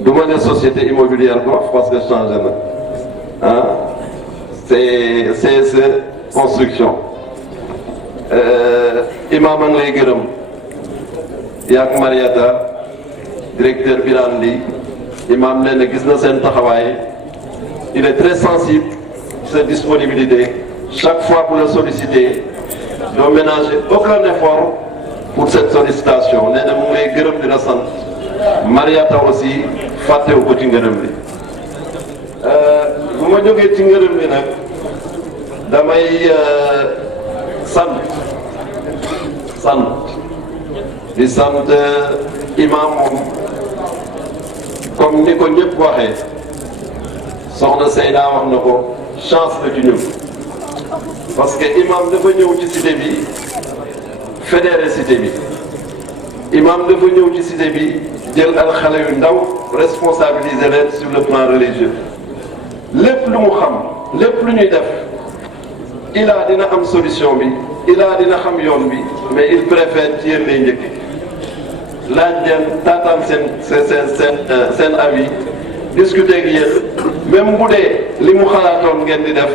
du ma ne société immobilière Golf parce que changé na ah c'est CSE construction imam a ngi lay gërëm yaak Mariata directeur Birane Ly imam nee na gis na seen taxawaay il est très sensible sa disponibilité chaque fois pour le solliciter doo ménager aucun effort pour cette sollicitation nee na mu ngi lay gërëm di la sant Mariata aussi fàttewu ko ci ngërëm li bu ma jógee ci ngërëm li nag damay sant di sant imam moom comme ni ko ñëpp waxee soxna Seyda wax na ko chance la ci ñun parce que imam dafa ñëw ci cité bi fédéré cité bi imam dafa ñëw ci cité bi jël al xale yu ndaw responsabiliser leen sur le plan religieux lépp lu mu xam lépp lu ñuy def ilaa dina am solution bi ilaa dina xam yoon bi mais il préfère ci yéen lay njëkk laaj leen taataan seen avis discuter ak yéen même bu dee li mu xalaatoon ngeen di def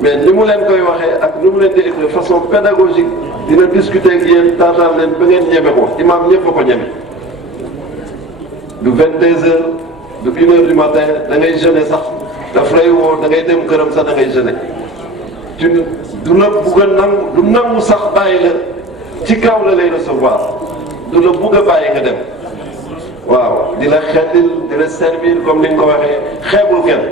mais ni mu leen koy waxee ak ni mu leen di de façon pédagogique dina discuter ak yéen taataan leen ba ngeen ñeme ko imam ñëpp a ko ñeme du 22 heures du 1 heure du matin da ngay jeûner sax daf lay woo da ngay dem këram sax da ngay jeûner du la bugg a nangu du nangu sax bàyyi la ci kaw la lay recevoir du la bugg a bàyyi nga dem waaw di la xeddil di la servir comme ni nga ko waxee xeebul kenn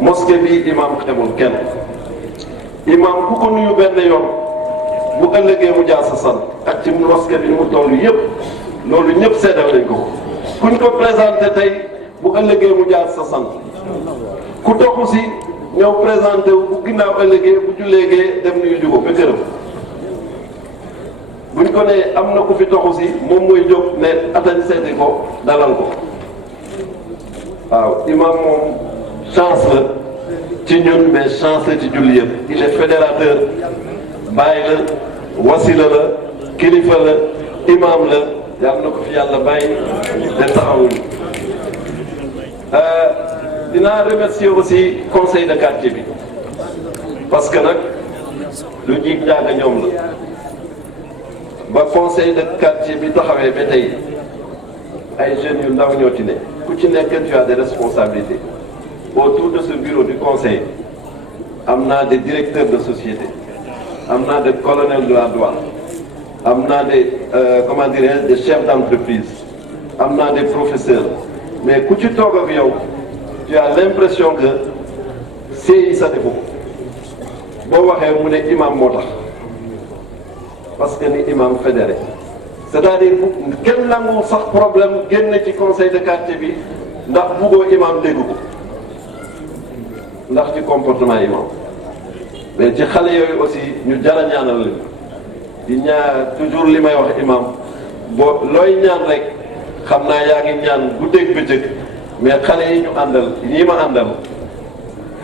mosquée bi imam xeebul kenn imam ku ko nuyu benn yoon bu ëllëgee mu jaar sa sant ak ci mosquée bi mu toll yëpp loolu ñëpp seedal nañ ko kuñ ko présenté tey bu ëllëgee mu jaar sa sant ku toxu si ñëw présenté wu bu ginnaaw ëllëgee bu julleegee dem nuyu jugo ba këram buñ ko nee am na ku fi toxu si moom mooy jóg ne atañ seeti ko dalal ko waaw imam moom chance la ci ñun mais chance la ci julli yëpp il est fédérateur bàyyi la wasila la kilifa la imam la yàlla na ko fi yàlla bàyyi te taxawuñu dinaa remercier aussi conseil de quartier bi parce que nag lu jig njaaga ñoom la ba conseil de quartier bi taxawee ba tey ay jeunes yu ndaw ñoo ci ne ku ci nekk tu as des responsabilités autour de ce bureau du conseil am naa des directeurs de société am naa des colonels de la douane am naa des comment dirais-je des chefs d'entreprise am naa des professeurs mais ku ci toog ak yow tu as l'impression que CI sa defu boo waxee mu ne imam moo tax parce que ni imam fédéré c'est-à-dire kenn nangu sax problème génn ci conseil de quartier bi ndax buggoo imam dégg ko ndax ci comportement imam mais ci xale yooyu aussi ñu jara ñaanal leen di ñaar toujours li may wax imam boo looy ñaan rek xam naa yaa ngi ñaan guddeeg bëccëg mais xale yi ñu àndal ñii ma àndal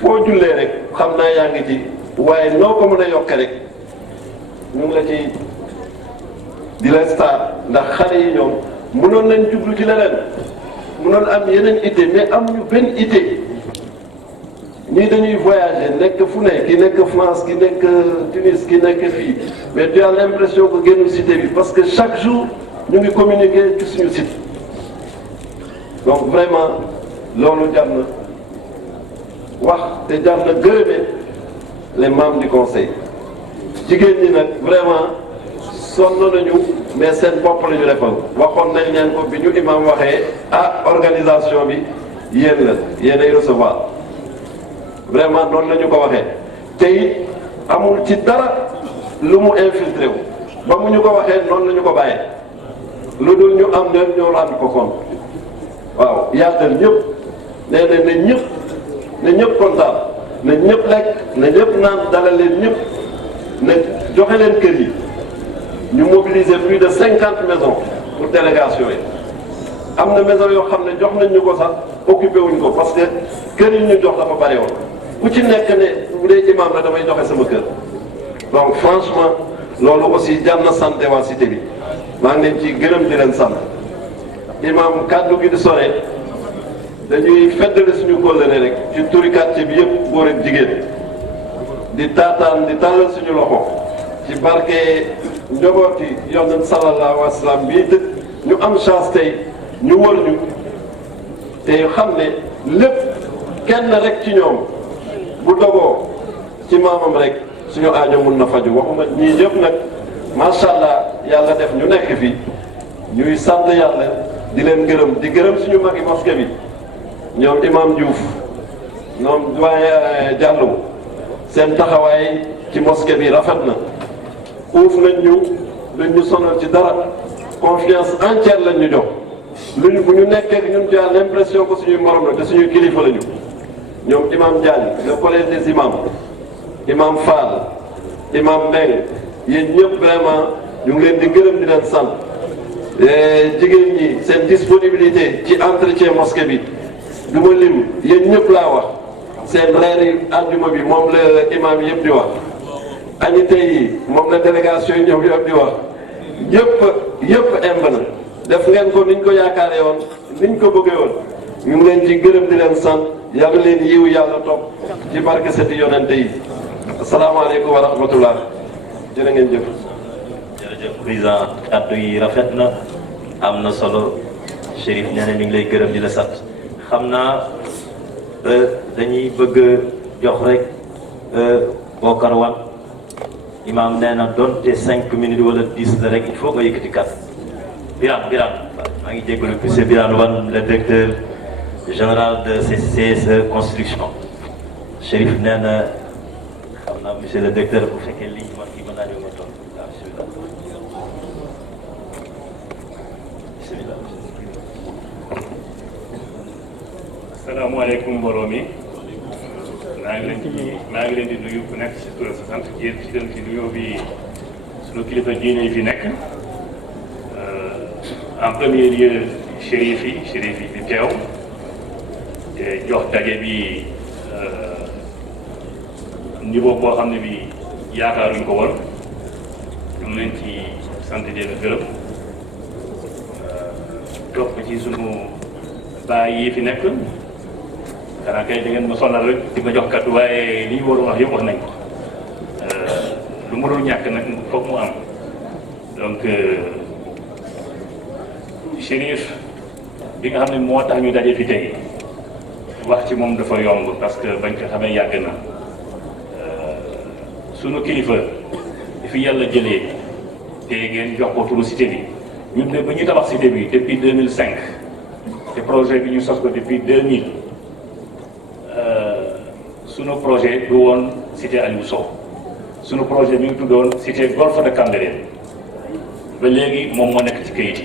foo jullee rek xam naa yaa ngi ci waaye noo ko mën a yokke rek ñu ngi la ci di la star ndax xale yi ñoom mënoon nañ jublu ci leneen mënoon am yeneen idée mais am ñu benn idée ñii dañuy voyager nekk fu ne ki nekk France ki nekk Tunis ki nekk fii mais tu as l'impression que génn cité bi parce que chaque jour ñu ngi communiquer ci suñu site donc vraiment loolu jar na wax te jar na gërëme les membres du conseil jigéen ñi nag vraiment sonn nañu mais seen bopp la ñu defal waxoon nañ leen ko bi ñu imam waxee organisation bi yéen la yéenay recevoir vraiment noonu la ñu ko waxee te it amul ci dara lu mu infiltré wu ba mu ñu ko waxee noonu la ñu ko bàyyee lu dul ñu am leen ñoo rendre ko compte waaw yaatal ñëpp nee na ne ñëpp kontaan na ñëpp lekk na ñëpp naan dalal leen ñëpp ne joxe leen kër yi ñu mobiliser plus de 50 maisons pour délégation yi am na maison yoo xam ne jox nañ ñu ko sax occupé wuñ ko parce que kër yi ñu jox dafa bari woon ku ci nekk ne bu dee imam la damay joxe sama kër donc franchement loolu aussi jar na sant waa cité bi maa ngi leen ci gërëm di leen sant imam kàddu gi di sore dañuy feddali suñu kóllëre rek ci turi quartier bi yëpp góor ak jigéen di taataan di tàllal suñu loxo ci barke njabooti yonent sallallahu alayhi wa sallam bii dëkk ñu am chance tey ñu wër ñu te xam ne lépp kenn rek ci ñoom bu dogoo ci maamam rek suñu aajo mun na faju waxuma ñii ñëpp nag macha allah yàlla def ñu nekk fi ñuy sant yàlla di leen gërëm di gërëm suñu magi mosquée bi ñoom imam Diouf ñoom doyen Diallo seen taxawaay ci mosquée bi rafet na uuf nañ ñu luñ ñu sonal ci dara confiance entière lañ ñu jox luñ bu ñu nekkee ñun tu as l'impression que suñuy morom la te suñuy kilifa lañu ñoom imam Diagne le collège des imams imam Fall imam Mbengue yéen ñëpp vraiment ñu ngi leen di gërëm di leen sant jigéen ñi seen disponibilité ci entretien mosquée bi du ma lim yéen ñëpp laa wax seen reeri àjjuma bi moom la imam yëpp di wax añi tey yi moom la délégation yi ñoom yëpp di wax yëpp emb na def ngeen ko niñ ko yaakaare woon niñ ko bëggee woon ñu ngi leen ci gërëm di leen sant yàlla leen yiw yàlla topp ci barke seti yonente yi asalaamaaleykum wa rahmatullah jërë ngeen jëf. jërëjëf président kàddu yi rafet na am na solo Chérif nee na mi ngi lay gërëm di la sant xam naa dañuy bëgg jox rek Bokar Wan imam nee na donte 5 minutes wala 10 la rek il faut nga yëkkati kat Birane maa ngi jégalu monsieur Birane Wan le directeur général de CCS construction Chérif nee na xam naa monsieur le directeur bu fekkee lii man kii mën naa ñëw ma toog waaw bismillah. asalaamaaleykum mbooloo mi maa ngi leen di nuyu ku nekk si tur sa sant ci dem ci nuyoo bi sunu kilifa diine yi fi nekk en premier lieu chérif yi fi teew te jox daje bi niveau boo xam ne bi yaakaaruñ ko woon ñu ngi leen ci sant di leen gërëm topp ci sunu baay yi fi nekk xanaa kay da ngeen ma sonal rek di ma jox kat waaye li ñu waroon wax yëpp wax nañ ko lu mënul ñàkk nag foog mu am donc Chérif bi nga xam ne moo tax ñu daje fi tey wax ci moom dafa yomb parce que bañ ko xamee yàgg na sunu kilifa fi yàlla jëlee te ngeen jox ko turu cité bi ñun de ba ñu tabax cité bi depuis 2005 te projet bi ñu sos ko depuis 2000 sunu projet du woon cité Aliou Sow sunu projet bi ñu tuddoon cité Golfe de Cambérène ba léegi moom moo nekk ci kayit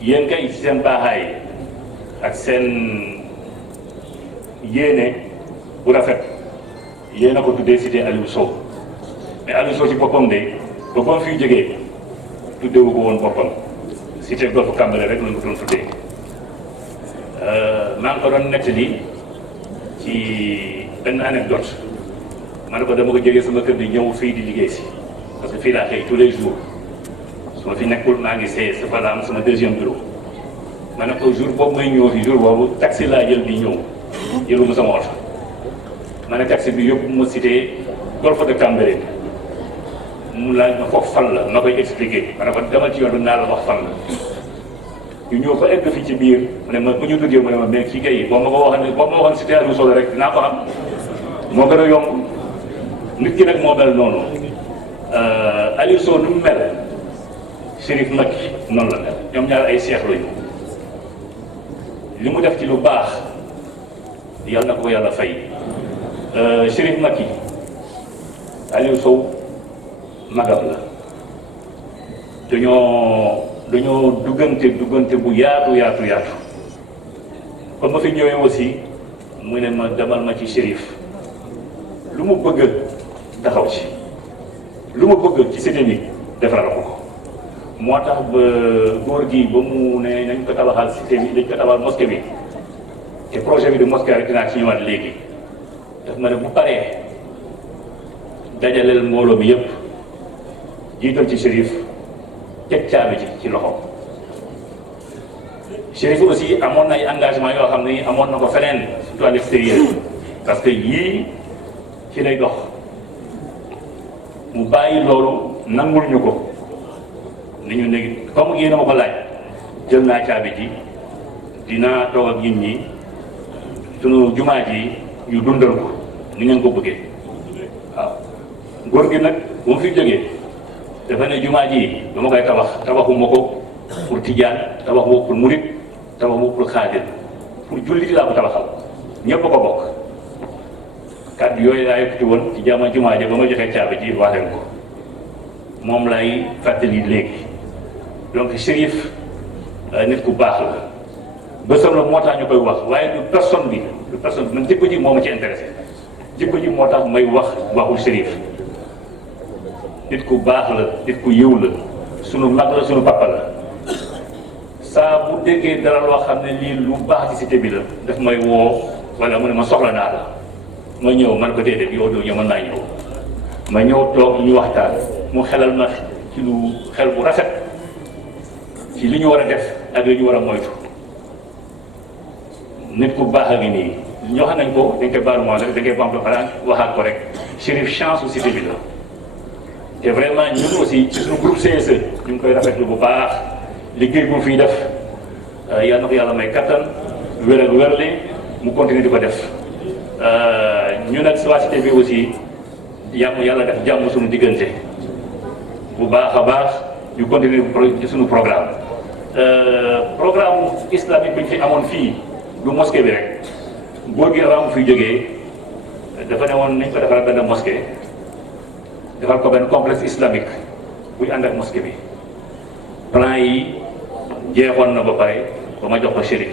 yi yéen kay ci seen baaxaay ak seen yéene bu rafet yéen a ko tuddee cité Aliou Sow mais Aliou Sow ci boppam de boppam fiy jógee tuddewu ko woon boppam cité Golfe Cambérène rek lañ ko doon tuddee maa ngi ko doon nettali ci benn anecdote ma ne ko dama ko jógee sama kër di ñëw fii di liggéey si parce que fii laa xëy tous les jours su ma fi nekkul maa ngi see sa fa am sama deuxième bureau ma ne ko jour boobu may ñëw fi jour boobu taxi laa jël di ñëw jëluma sama oto ma ne taxi bi yóbbu ma cité Golfe de Cambérène mu laaj ma foofu fan la ma koy expliqué ma ne ko demal ci yoon bi naa la wax fan la ñu ñëw fa egg fi ci biir mu ne ma bu ñu duggee mu ne ma mais kii kay boo ma ko waxoon cité Aliou Sow rek dinaa ko xam moo gën a yomb nit ki nag moo mel noonu Aliou Sow nu mu mel Chérif Macky noonu la mel ñoom ñaar ay seex lañu li mu def ci lu baax yàlla na ko yàlla fay Chérif Macky Aliou Sow magam la dañoo duggante bu yaatu kon ma fi ñëwee aussi mu ne ma demal ma ci Chérif lu mu bëgg taxaw ci lu mu bëgg ci cité bi defaral ko moo tax ba góor gi ba mu ne nañ ko tabaxal cité bi dañ ko tabaxal mosquée bi te projet bi de mosquée rek dinaa ci ñëwaat léegi daf ma ne bu paree dajaleel mbooloo bi yépp jiital ci Chérif teg caabi ci loxo Chérif aussi amoon na ay engagement yoo xam ne amoon na ko feneen surtout à l'extérieur parce que yii ci lay dox mu bàyyi loolu nangul ñu ko ni ñu léegi comme yéen a ma ko laaj jël naa caabi ji dinaa toog ak nit ñi sunu jumaa ji ñu dundal ko ni ngeen ko bëggee waaw góor gi nag bu mu fi jógee dafa ne jumaa ji dama koy tabaxuma ko pour tijaan tabaxuma ko pour murit tabaxuma ko pour xaadir pour jullit laa ko tabaxal ñëpp ko bokk kàddu yooyu laa yëkkati woon ci jumaa ji ba ma joxee caabi ji wax leen ko moom lay fàttali léegi donc Chérif nit ku baax la bësam la moo tax ñu koy wax waaye du personne bi man jikko ji moo ma ci intéressé jikko ji moo tax may wax waxu Chérif nit ku baax la nit ku yiw la sunu mag la sunu papa la saa bu déggee dara loo xam ne lii lu baax ci cité bi la daf may woo wala mu ne ma soxla naa la ma ñëw man ko déedéet yow doo ñëw mën naa ñëw ma ñëw toog ñu waxtaan mu xelal ma ci lu xel bu rafet ci li ñu war a def ak li ñu war a moytu nit ku baax a ngi nii ñoo xam nañ ko dañ koy baalu moo rek dañ koy bamtu xanaa waxaat ko rek Chérif chance cité bi la te vraiment ñun aussi ci suñu groupe CSE ñu ngi koy rafetlu bu baax liggéey bu fiy def yal na ko yàlla may kattan wér ak wérle mu continuer di ko def ñu nag waa cité bi aussi yàlla def jàmm suñu diggante bu baax a baax ñu continuer ci suñu programme islamique bi ñu fi amoon fii du mosquée bi rek góor gi avant mu fiy jógee dafa ne woon nañ ko defal benn mosquée defal ko benn complexe islamique buy ànd ak mosquée bi plan yi jeexoon na ba pare ba ma jox ko Chérif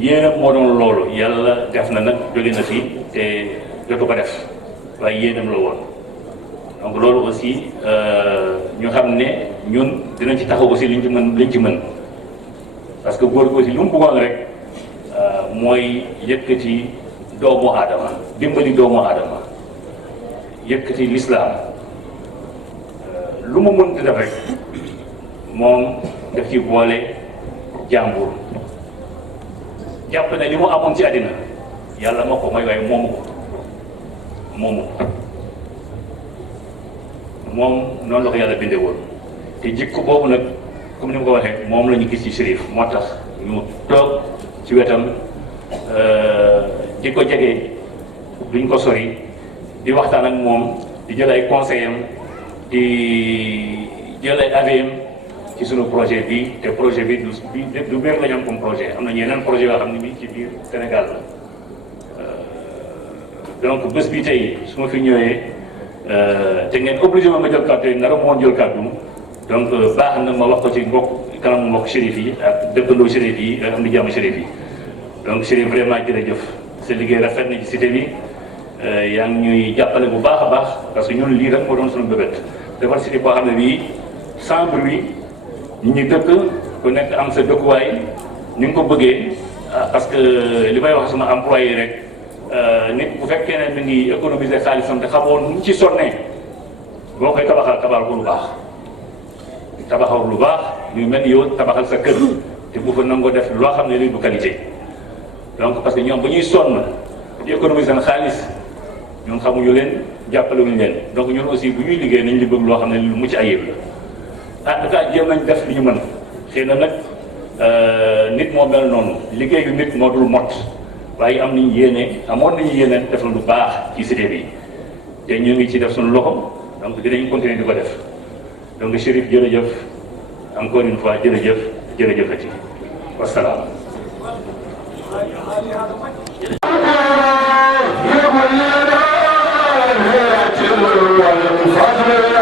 yéenam moo doon loolu yàlla def na nag jóge na fi te jotu ko def waaye yéenam la woon donc loolu aussi ñu xam ne ñun dinañ ci taxaw aussi liñ ci mën parce que góor gi aussi lu mu bëggoon rek mooy yëkkati doomu aadama dimbali doomu aadama yëkkati lislaam lu mu mënti def rek moom daf ci boole jàmbur jàpp ne li mu amoon ci àddina yàlla ma ko may waaye moomu ko moom noonu la ko yàlla bindee woon te jikko boobu nag comme ni ma ko waxee moom la ñu gis ci Chérif moo tax ñu toog ci wetam di ko jege duñ ko sori di waxtaan ak moom di jël ay conseils am di jël ay avis am ci sunu projet bi te projet bi du benn la ñu am comme projet am na yeneen projet yoo xam ne bi ci biir Sénégal la donc bés bi tey su ma fi ñëwee te ngeen obligé ma jël kàddu yi nara moon jël kàddu donc baax na ma wax ko ci kanam mbokk Chérif yi ak dëkkandoo Chérif yi ak am di jàmm Chérif yi donc Chérif vraiment jërëjëf sa liggéey rafet na ci cité bi yaa ngi ñuy jàppale bu baax a baax parce que ñun lii rek moo doon suñu bébét defar cité boo xam ne bii sans bruit ñi ñu dëkk ku nekk am sa dëkkuwaay ni nga ko bëggee parce que li may wax sama employé rek nit bu fekkee ne mi ngi économiser xaalisam te xamoon nu mu ci sonnee boo koy tabaxal ko lu baax tabaxal lu baax ñu mel ni yow tabaxal sa kër te bu fa nangoo def loo xam ne lii du qualité donc parce que ñoom ba ñuy sonn di économiser seen xaalis ñun xamuñu leen jàppalewuñu leen donc ñun aussi bu ñuy liggéey nañ li bëgg loo xam ne lu mucc ayib la en tout cas jéem nañ def li ñu mën xëy na nag nit moo mel noonu liggéeyu nit moo dul mot waaye am nañu yéene amoon nañu yéene def lu baax ci cité bi te ñu ngi ci def suñu loxo donc dinañ continuer di ko def donc Chérif jërëjëf encore une fois jërëjëfati wasalaam. يا